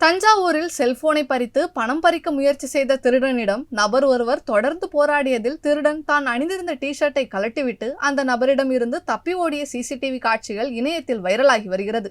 தஞ்சாவூரில் செல்போனை பறித்து பணம் பறிக்க முயற்சி செய்த திருடனிடம் நபர் ஒருவர் தொடர்ந்து போராடியதில் திருடன் தான் அணிந்திருந்த டி ஷர்ட்டை கழட்டிவிட்டு அந்த நபரிடம் இருந்து தப்பி ஓடிய சிசிடிவி காட்சிகள் இணையத்தில் வைரலாகி வருகிறது.